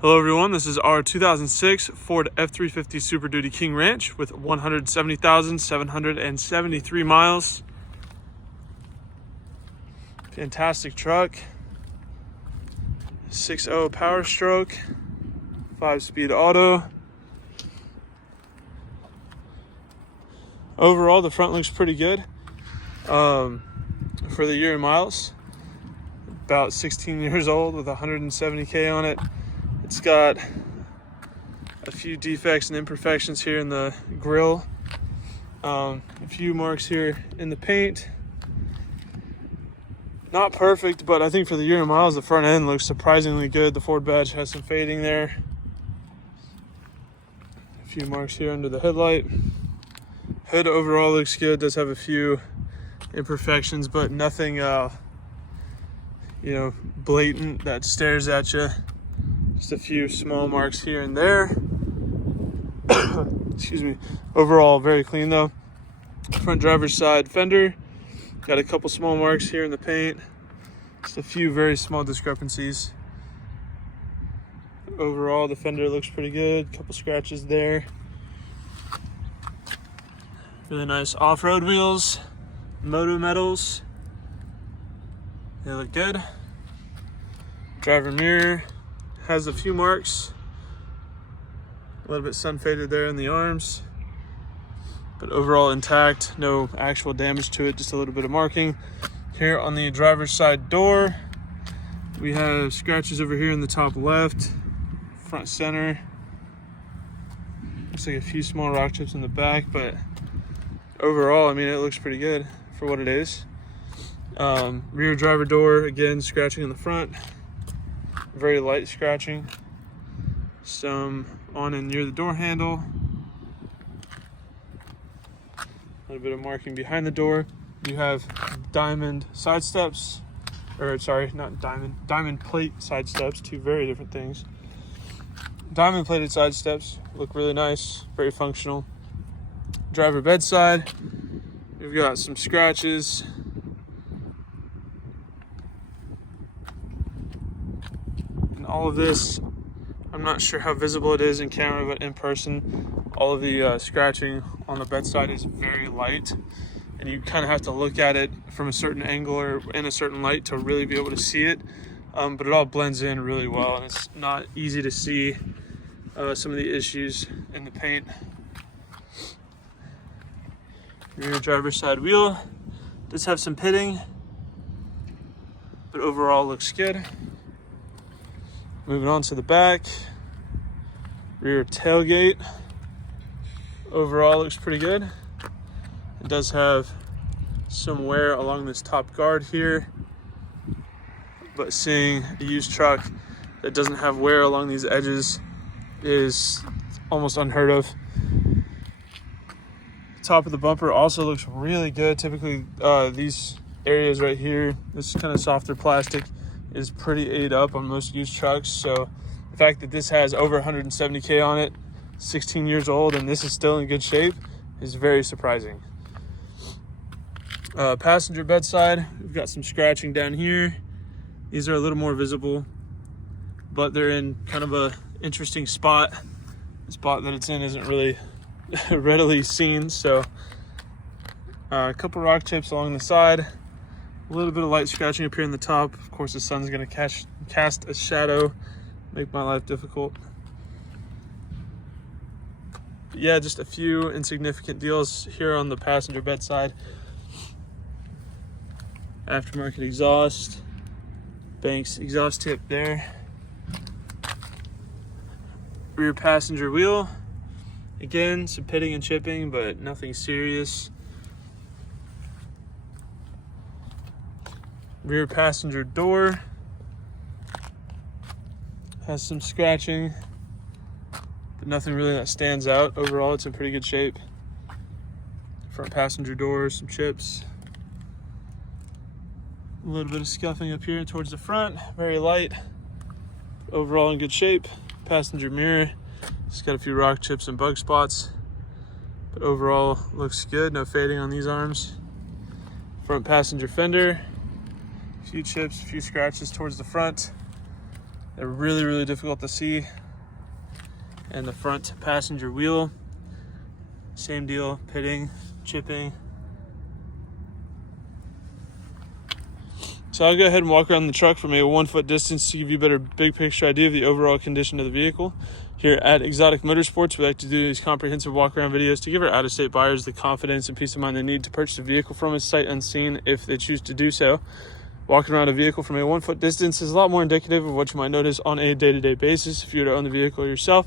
Hello everyone, this is our 2006 Ford F-350 Superduty King Ranch with 170,773 miles. Fantastic truck. 6.0 power stroke, 5-speed auto. Overall, the front looks pretty good. For the year and miles, about 16 years old with 170K on it. It's got a few defects and imperfections here in the grille. A few marks here in the paint. Not perfect, but I think for the year and miles, the front end looks surprisingly good. The Ford badge has some fading there. A few marks here under the headlight. Hood overall looks good. Does have a few imperfections, but nothing, blatant that stares at you. Just a few small marks here and there. Excuse me. Overall, very clean though. Front driver's side fender. Got a couple small marks here in the paint. Just a few very small discrepancies. Overall, the fender looks pretty good. Couple scratches there. Really nice off-road wheels. Moto metals. They look good. Driver mirror has a few marks. A little bit sun faded there in the arms. But overall intact, no actual damage to it, just a little bit of marking. Here on the driver's side door, we have scratches over here in the top left, front center. Looks like a few small rock chips in the back, but overall, I mean, it looks pretty good for what it is. Rear driver door, again, scratching in the front. Very light scratching. Some on and near the door handle. A little bit of marking behind the door. You have diamond side steps, or sorry, not diamond plate side steps, two very different things. Diamond plated side steps look really nice, very functional. Driver bedside, we've got some scratches. And all of this, I'm not sure how visible it is in camera, but in person, all of the scratching on the bedside is very light. And you kind of have to look at it from a certain angle or in a certain light to really be able to see it. But it all blends in really well, and it's not easy to see some of the issues in the paint. Rear driver's side wheel does have some pitting, but overall looks good. Moving on to the back, rear tailgate. Overall looks pretty good. It does have some wear along this top guard here, but seeing a used truck that doesn't have wear along these edges is almost unheard of. Top of the bumper also looks really good. Typically these areas right here, this kind of softer plastic, is pretty ate up on most used trucks. So the fact that this has over 170K on it, 16 years old, and this is still in good shape is very surprising. Passenger bedside, we've got some scratching down here. These are a little more visible, but they're in kind of a interesting spot. The spot that it's in isn't really readily seen, so a couple rock chips along the side, a little bit of light scratching up here in the top. Of course, the sun's going to cast a shadow, make my life difficult. But yeah, just a few insignificant deals here on the passenger bedside. Aftermarket exhaust, Banks exhaust tip there. Rear passenger wheel, again, some pitting and chipping, but nothing serious. Rear passenger door has some scratching, but nothing really that stands out. Overall, it's in pretty good shape. Front passenger door, some chips. A little bit of scuffing up here towards the front, very light. Overall in good shape. Passenger mirror, just got a few rock chips and bug spots, but overall looks good. No fading on these arms. Front passenger fender, a few chips, a few scratches towards the front. They're really, really difficult to see. And the front passenger wheel, same deal, pitting, chipping. So I'll go ahead and walk around the truck from a 1 foot distance to give you a better big picture idea of the overall condition of the vehicle. Here at Exotic Motorsports, we like to do these comprehensive walk around videos to give our out-of-state buyers the confidence and peace of mind they need to purchase a vehicle from us sight unseen if they choose to do so. Walking around a vehicle from a 1 foot distance is a lot more indicative of what you might notice on a day-to-day basis if you were to own the vehicle yourself,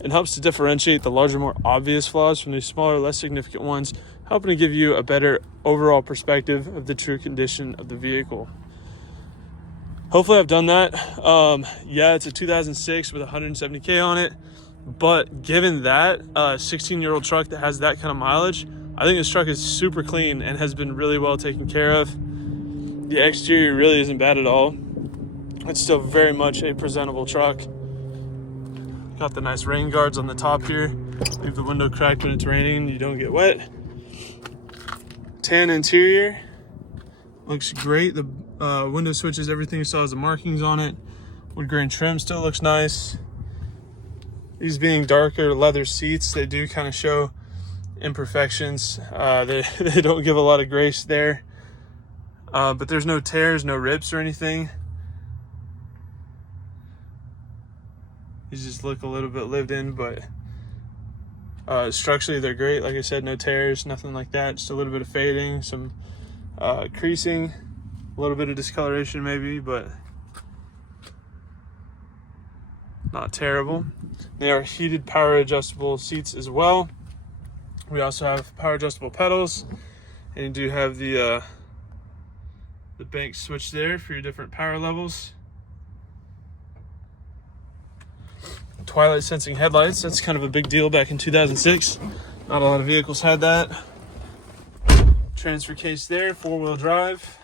and helps to differentiate the larger, more obvious flaws from the smaller, less significant ones, helping to give you a better overall perspective of the true condition of the vehicle. Hopefully I've done that. Yeah, it's a 2006 with 170K on it, but given that, a 16-year-old truck that has that kind of mileage, I think this truck is super clean and has been really well taken care of. The exterior really isn't bad at all. It's still very much a presentable truck. Got the nice rain guards on the top here. Leave the window cracked when it's raining, you don't get wet. Tan interior, looks great. The window switches, everything still has the markings on it. Wood grain trim still looks nice. These being darker leather seats, they do kind of show imperfections. They don't give a lot of grace there. But there's no tears, no rips or anything. These just look a little bit lived in, but structurally they're great. Like I said, no tears, nothing like that. Just a little bit of fading, some creasing, a little bit of discoloration maybe, but not terrible. They are heated power adjustable seats as well. We also have power adjustable pedals, and you do have the bank switch there for your different power levels. Twilight sensing headlights, that's kind of a big deal back in 2006. Not a lot of vehicles had that. Transfer case there, 4-wheel drive.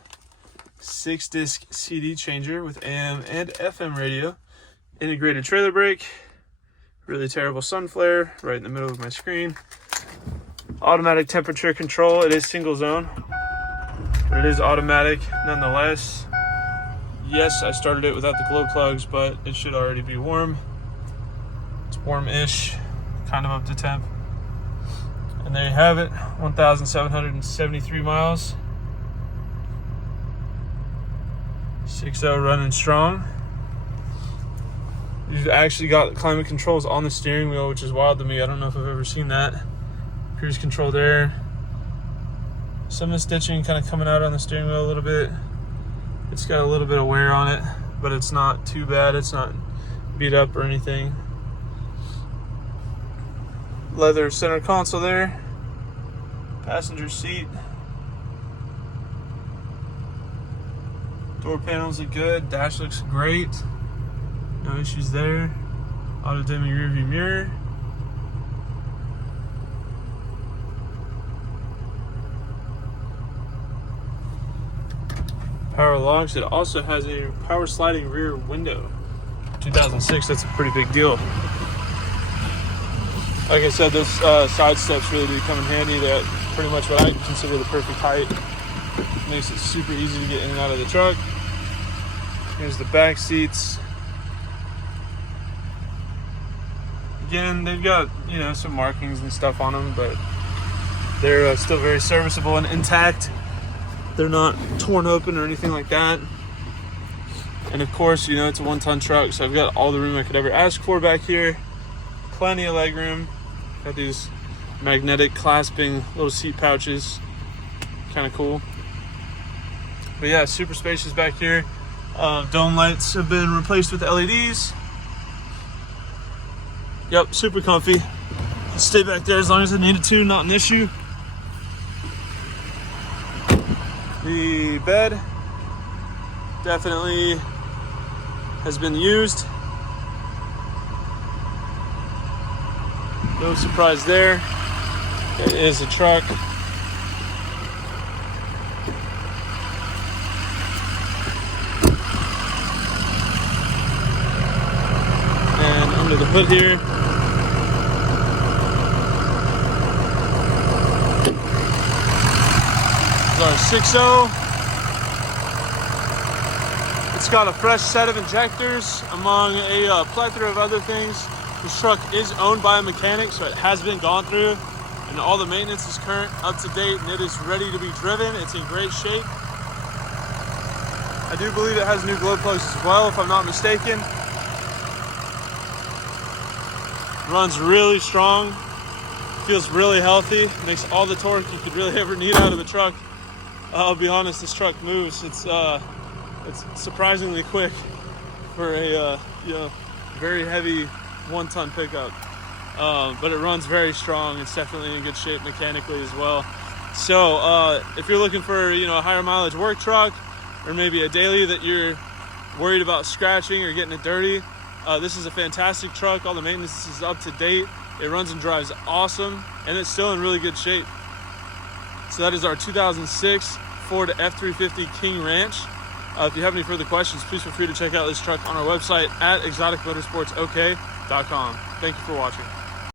6-disc CD changer with AM and FM radio. Integrated trailer brake. Really terrible sun flare right in the middle of my screen. Automatic temperature control. It is single zone, but it is automatic nonetheless. Yes, I started it without the glow plugs, but it should already be warm. It's warm-ish, kind of up to temp. And there you have it, 1,773 miles. 6.0 running strong. You've actually got climate controls on the steering wheel, which is wild to me. I don't know if I've ever seen that. Cruise control there. Some of the stitching kind of coming out on the steering wheel a little bit. It's got a little bit of wear on it, but it's not too bad. It's not beat up or anything. Leather center console there. Passenger seat. Door panels look good. Dash looks great. No issues there. Auto dimming rearview mirror. Power locks. It also has a power sliding rear window. 2006, that's a pretty big deal. Like I said, those side steps really do come in handy. They're pretty much what I consider the perfect height. Makes it super easy to get in and out of the truck. Here's the back seats. Again, they've got, you know, some markings and stuff on them, but they're still very serviceable and intact. They're not torn open or anything like that. And of course, you know, it's a 1-ton truck, so I've got all the room I could ever ask for back here. Plenty of leg room. Got these magnetic clasping little seat pouches. Kind of cool. But yeah, super spacious back here. Dome lights have been replaced with LEDs. Yep, super comfy. Stay back there as long as I needed to, not an issue. The bed definitely has been used. No surprise there. It is a truck. And under the hood here, is our 6.0. It's It's got a fresh set of injectors among a plethora of other things. This truck is owned by a mechanic, so it has been gone through, and all the maintenance is current, up to date, and it is ready to be driven. It's in great shape. I do believe it has new glow plugs as well, if I'm not mistaken. Runs really strong, feels really healthy, makes all the torque you could really ever need out of the truck. I'll be honest, this truck moves. It's surprisingly quick for a very heavy 1-ton pickup, but it runs very strong. It's definitely in good shape mechanically as well. So if you're looking for a higher mileage work truck, or maybe a daily that you're worried about scratching or getting it dirty, this is a fantastic truck. All the maintenance is up to date. It runs and drives awesome, and it's still in really good shape. So that is our 2006 Ford F-350 King Ranch. If you have any further questions, please feel free to check out this truck on our website at exoticmotorsportsok.com. Thank you for watching.